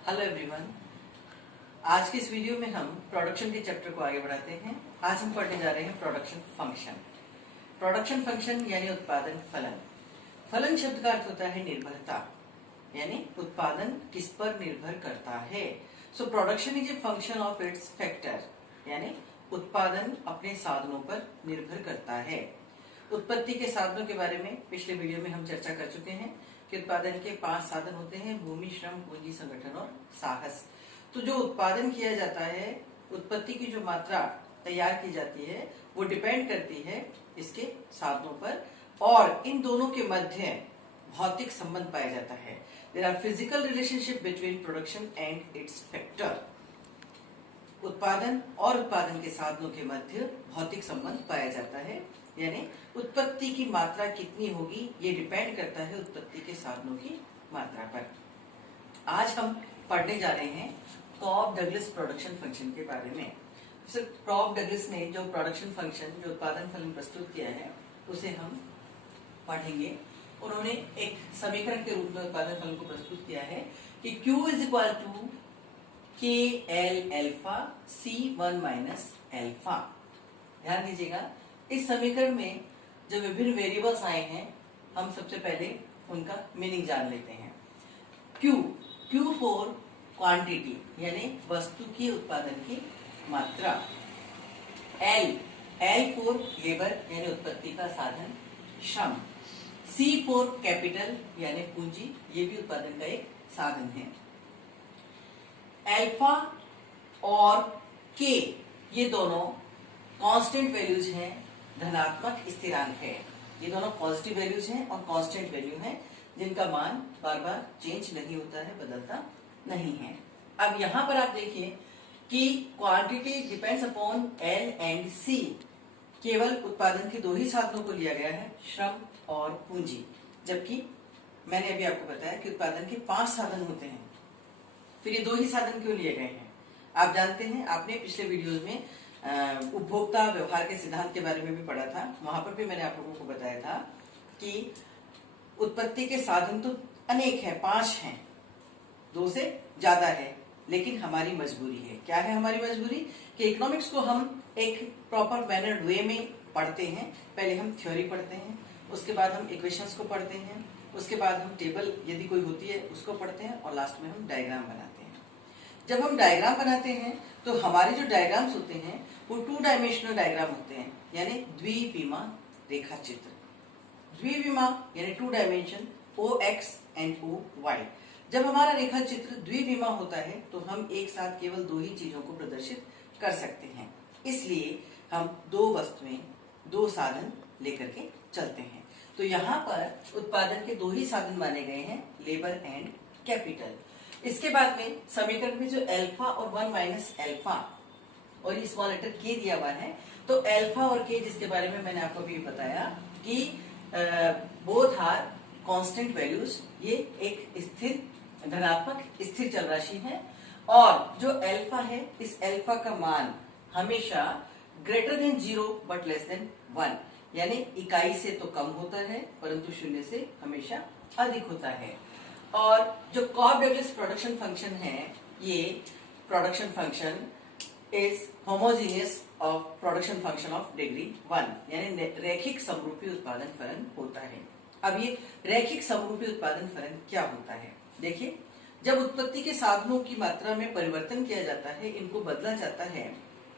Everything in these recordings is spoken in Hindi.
Hello everyone. आज के इस वीडियो में हम प्रोडक्शन के चैप्टर को आगे बढ़ाते हैं। आज हम पढ़ने जा रहे हैं प्रोडक्शन फंक्शन। प्रोडक्शन फंक्शन यानी उत्पादन फलन। फलन शब्द का अर्थ होता है निर्भरता, यानी उत्पादन किस पर निर्भर करता है। So production is a function of its factor, यानी उत्पादन अपने साधनों पर निर्भर करता है। उत्पत्ति के साधनों के बारे में पिछले वीडियो में हम चर्चा कर चुके हैं कि उत्पादन के 5 साधन होते हैं: भूमि, श्रम, पूंजी, संगठन और साहस। तो जो उत्पादन किया जाता है, उत्पत्ति की जो मात्रा तैयार की जाती है, वो डिपेंड करती है इसके साधनों पर, और इन दोनों के मध्य भौतिक संबंध पाया जाता है। There are physical relationship between production and its factor. उत्पादन और उत्पादन के साधनों के मध्य भौतिक संबंध पाया जाता है, यानी उत्पत्ति की मात्रा कितनी होगी ये डिपेंड करता है उत्पत्ति के साधनों की मात्रा पर। आज हम पढ़ने जा रहे हैं कॉब डगलस प्रोडक्शन फंक्शन के बारे में। सर, कॉब डगलस ने जो प्रोडक्शन फंक्शन, जो उत्पादन फलन प्रस्तुत किया है, उसे हम पढ़ेंगे। उन्होंने एक समीकरण के रूप में उत्पादन फलन को प्रस्तुत किया है कि Q इज इक्वल टू के L alpha C1 minus alpha. ध्यान दीजिएगा, इस समीकरण में जो विभिन्न वेरिएबल्स आए हैं, हम सबसे पहले उनका मीनिंग जान लेते हैं। Q फॉर क्वांटिटी, यानी वस्तु की उत्पादन की मात्रा। L फॉर लेबर, यानी उत्पत्ति का साधन, श्रम। C फॉर कैपिटल, यानी पूंजी, ये भी उत्पादन का एक साधन है। अल्फा और के ये दोनों कांस्टेंट वैल्यूज हैं, धनात्मक स्थिरांक है। ये दोनों पॉजिटिव वैल्यूज हैं और कांस्टेंट वैल्यू हैं, जिनका मान बार बार चेंज नहीं होता है, बदलता नहीं है। अब यहां पर आप देखिए कि quantity depends upon L and C. केवल उत्पादन के 2 ही साधनों को लिया गया है, श्रम और पूंजी, जबकि मैंने अभी आपको बताया कि उत्पादन के 5 साधन होते हैं। फिर ये 2 ही साधन क्यों लिए गए हैं? आप जानते हैं, आपने पिछले वीडियोस में उपभोक्ता व्यवहार के सिद्धांत के बारे में भी पढ़ा था। वहां पर भी मैंने आप लोगों को बताया था कि उत्पत्ति के साधन तो अनेक हैं, 5 हैं, 2 से ज्यादा है, लेकिन हमारी मजबूरी है। क्या है हमारी मजबूरी? कि इकोनॉमिक्स को हम एक प्रॉपर मैनर्ड वे में पढ़ते हैं। पहले हम थ्योरी पढ़ते हैं, उसके बाद हम इक्वेशंस को पढ़ते हैं, उसके बाद हम टेबल यदि कोई होती है उसको पढ़ते हैं, और लास्ट में हम डायग्राम बनाते हैं। जब हम डायग्राम बनाते हैं तो हमारे जो डायग्राम्स होते हैं वो 2 डायमेंशनल डायग्राम होते हैं, यानी द्विविमा रेखा चित्र। द्विविमा यानी 2 डायमेंशन, OX एंड OY। जब हमारा रेखा चित्र द्विविमा होता है तो हम एक साथ केवल 2 ही चीजों को प्रदर्शित कर सकते हैं। इसलिए हम 2 वस्तुएं, 2 साधन लेकर के चलते हैं। तो यहाँ पर उत्पादन के 2 ही साधन माने गए हैं, लेबर एंड कैपिटल। इसके बाद में समीकरण में जो अल्फा और 1 माइनस अल्फा और ये स्मॉल लेटर के दिया हुआ है, तो अल्फा और के, जिसके बारे में मैंने आपको भी बताया कि बोथ आर कांस्टेंट वैल्यूज, ये एक स्थिर धनात्मक स्थिर चल राशि है, और जो अल्फा है, इस अल्फा का मान हमेशा greater than 0 but less than 1, यानी इकाई से तो कम होता है परंतु 0 से हमेशा अधिक होता है। और जो कॉब डगलस प्रोडक्शन फंक्शन है, ये production function is homogeneous of production function of degree 1, यानी रैखिक समरूपी उत्पादन फलन होता है। अब ये रैखिक समरूपी उत्पादन फलन क्या होता है? देखिए, जब उत्पत्ति के साधनों की मात्रा में परिवर्तन किया जाता है, इनको बदला जाता है,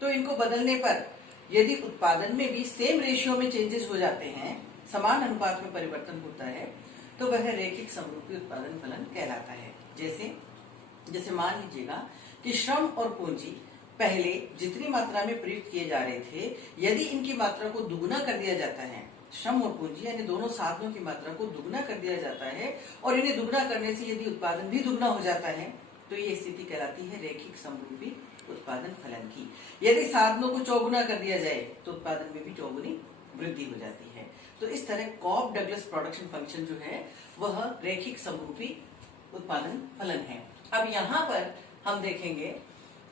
तो इनको बदलने पर यदि उत्पादन में भी सेम रेशियो में चेंजेस हो जाते हैं, समान अनुपात में परिवर्तन होता है, तो वह रैखिक समरूपी उत्पादन फलन कहलाता है। जैसे मान लीजिएगा कि श्रम और पूंजी पहले जितनी मात्रा में प्रयुक्त किए जा रहे थे, यदि इनकी मात्रा को दुगुना कर दिया जाता है, श्रम और पूंजी यानी दोनों साधनों की मात्रा को दुगुना कर दिया जाता है, और इन्हें दुगुना करने से यदि उत्पादन भी दुगुना हो जाता है, तो ये स्थिति कहलाती है रैखिक समरूपी उत्पादन फलन की। यदि साधनों को चौगुना कर दिया जाए तो उत्पादन में भी चौगुनी वृद्धि हो जाती है। तो इस तरह कॉब डगलस प्रोडक्शन फंक्शन जो है वह रैखिक समरूपी उत्पादन फलन है। अब यहाँ पर हम देखेंगे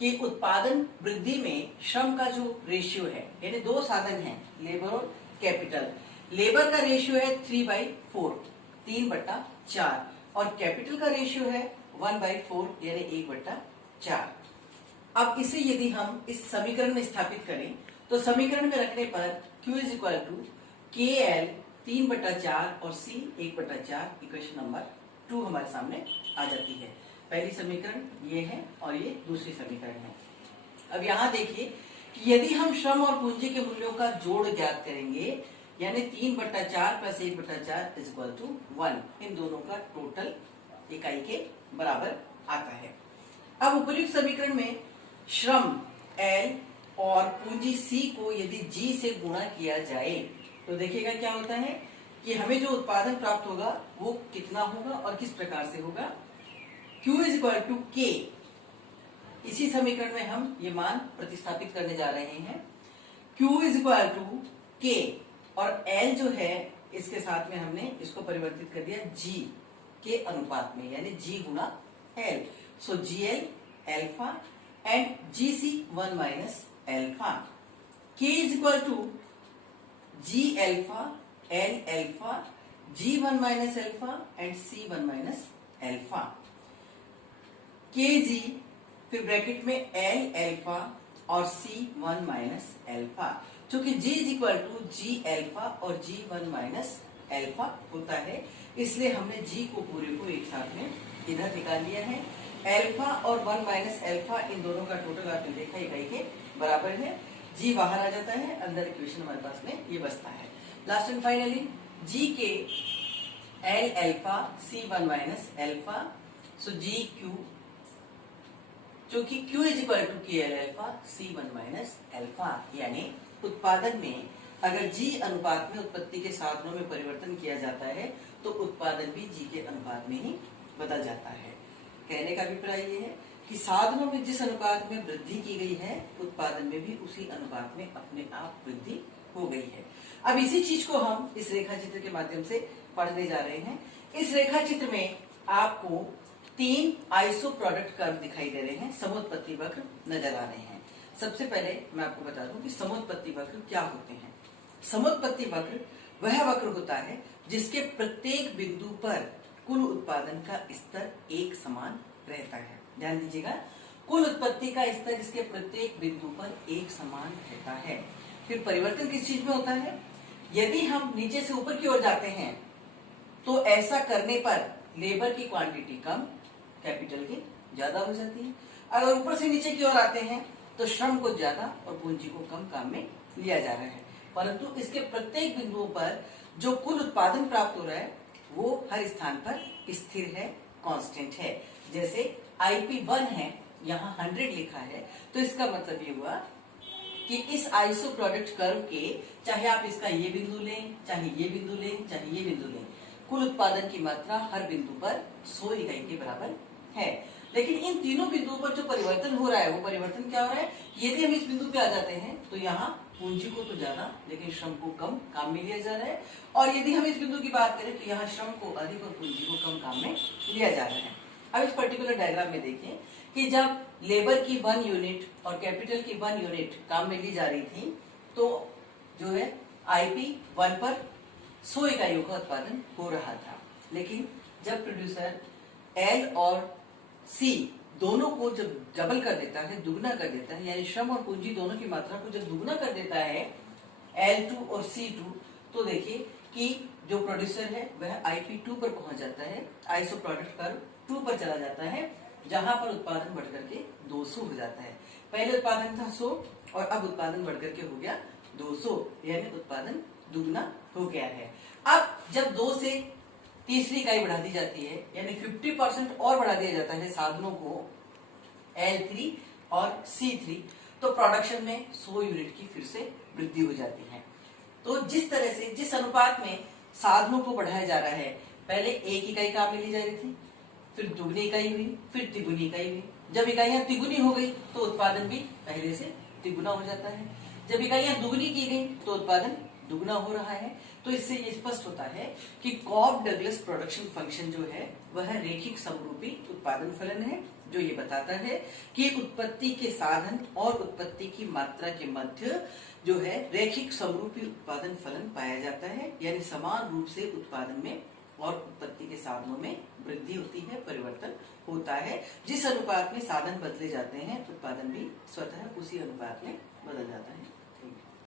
कि उत्पादन वृद्धि में श्रम का जो रेशियो है, यानी 2 साधन हैं, लेबर और कैपिटल। लेबर का रेशियो है 3/4, 3/4, और कैपिटल का रेशियो है 1/4 यानी 1/4। अब इसे यदि हम इस समीकरण में स्थापित करें तो समीकरण में रखने पर Q is equal to KL 3/4 और C 1/4 इक्वेशन नंबर 2 हमारे सामने आ जाती है। पहली समीकरण ये है और ये दूसरी समीकरण है। अब यहाँ देखिए कि यदि हम श्रम और पूंजी के मूल्यों का जोड़ ज्ञात करेंगे यानी 3/4 प्लस 1/4 इज इक्वल टू 1, इन दोनों का टोटल इकाई के बराबर आता है। अब उपयुक्त समीकरण में श्रम L और पूंजी C को यदि G से गुणा किया जाए तो देखिएगा क्या होता है कि हमें जो उत्पादन प्राप्त होगा वो कितना होगा और किस प्रकार से होगा। Q is equal to K, इसी समीकरण में हम ये मान प्रतिस्थापित करने जा रहे हैं। Q is equal to K और L जो है इसके साथ में हमने इसको परिवर्तित कर दिया G के अनुपात में यानी G गुणा L। So GL alpha and GC 1 minus alpha. K is equal to G alpha L alpha G 1 minus alpha and C 1 minus alpha. KG फिर ब्रैकेट में L अल्फा और C 1 माइनस अल्फा। चूंकि G is equal to G alpha और G 1 माइनस अल्फा होता है इसलिए हमने G को पूरे को एक साथ में इधर निकाल लिया है। अल्फा और 1 माइनस अल्फा इन दोनों का टोटल आपने देखा इकाई के बराबर है। G बाहर आ जाता है, अंदर इक्वेशन हमारे पास में ये बचता है। लास्ट एंड फाइनली G के L alpha C 1 minus alpha. So G Q चूंकि Q is equal to KL alpha C 1 minus alpha यानी उत्पादन में अगर G अनुपात में उत्पत्ति के साधनों में परिवर्तन किया जाता है तो उत्पादन भी G के अनुपात में ही बदल जाता है। कहने का अभिप्राय ये है कि साधनों में जिस अनुपात में वृद्धि की गई है उत्पादन में भी उसी अनुपात में अपने आप वृद्धि हो गई है। अब इसी चीज को हम इस रेखा चित्र के माध्यम से पढ़ने जा रहे हैं। इस रेखा चित्र में आपको 3 आइसो प्रोडक्ट कर्व दिखाई दे रहे हैं, समोत्पत्ति वक्र नजर आ रहे हैं। सबसे पहले मैं आपको बता दूं कि समोत्पत्ति वक्र क्या होते हैं। समोत्पत्ति वक्र वह वक्र होता है जिसके प्रत्येक बिंदु पर कुल उत्पादन का स्तर एक समान रहता है। ध्यान दीजिएगा, कुल उत्पत्ति का स्तर इसके प्रत्येक बिंदु पर एक समान रहता है। फिर परिवर्तन किस चीज में होता है, यदि हम नीचे से ऊपर की ओर जाते हैं तो ऐसा करने पर लेबर की क्वांटिटी कम, कैपिटल की ज्यादा हो जाती है। अगर ऊपर से नीचे की ओर आते हैं तो श्रम को ज्यादा और पूंजी को कम काम में लिया जा रहा है, परंतु इसके प्रत्येक बिंदुओं पर जो कुल उत्पादन प्राप्त हो रहा है वो हर स्थान पर स्थिर है, कांस्टेंट है। जैसे IP1 है, यहाँ 100 लिखा है, तो इसका मतलब ये हुआ कि इस आइसो प्रोडक्ट कर्व के चाहे आप इसका ये बिंदु लें, चाहे ये बिंदु लें, चाहे ये बिंदु लें, कुल उत्पादन की मात्रा हर बिंदु पर 100 इकाई के बराबर है। लेकिन इन तीनों बिंदुओं पर जो परिवर्तन हो रहा है वो परिवर्तन क्या हो रहा है, यदि हम इस बिंदु पे आ जाते हैं तो यहाँ पूंजी को तो ज्यादा लेकिन श्रम को कम काम में लिया जा रहा है, और यदि हम इस बिंदु की बात करें तो यहाँ श्रम को अधिक और पूंजी को कम काम में लिया जा रहा है। अब इस पर्टिकुलर डायग्राम में देखिए कि जब लेबर की 1 यूनिट और कैपिटल की 1 यूनिट काम में ली जा रही थी तो जो है IP1 पर 100 इकाइयों का उत्पादन हो रहा था। लेकिन जब प्रोड्यूसर L और C दोनों को जब डबल कर देता है, दुगना कर देता है, यानी श्रम और पूंजी दोनों की मात्रा को जब दुगना कर देता है L2 और C2, तो देखिए कि जो प्रोड्यूसर है वह IP2 पर पहुंच जाता है, आइसो प्रोडक्ट कर्व 2 पर चला जाता है, जहां पर उत्पादन बढ़कर के 200 हो जाता है। पहले उत्पादन था 100 और अब उत्पादन बढ़कर के हो गया 200, यानी उत्पादन दुगना हो गया है। अब जब 2 से तीसरी इकाई बढ़ा दी जाती है यानी 50% और बढ़ा दिया जाता है साधनों को L3 और C3, तो प्रोडक्शन में 100 यूनिट की फिर से वृद्धि हो जाती है। तो जिस तरह से जिस अनुपात में साधनों को बढ़ाया जा रहा है, पहले 1 इकाई काम में ली जा रही थी, फिर दुगनी इकाई हुई, फिर तिगुनी इकाई हुई। जब इकाइयां तिगुनी हो गई तो उत्पादन भी पहले से तिगुना हो जाता है। जब इकाइयां दुगनी की गई तो उत्पादन दुगना हो रहा है। तो इससे ये स्पष्ट होता है कि कॉब डगलस प्रोडक्शन फंक्शन जो है वह रेखिक समरूपी उत्पादन फलन है, जो ये बताता है कि उत्पत्ति के साधन और उत्पत्ति की मात्रा के मध्य जो है रेखिक समरूपी उत्पादन फलन पाया जाता है, यानी समान रूप से उत्पादन में और उत्पत्ति के साधनों में वृद्धि होती है, परिवर्तन होता है। जिस अनुपात में साधन बदले जाते हैं उत्पादन भी स्वतः उसी अनुपात में बदल जाता है।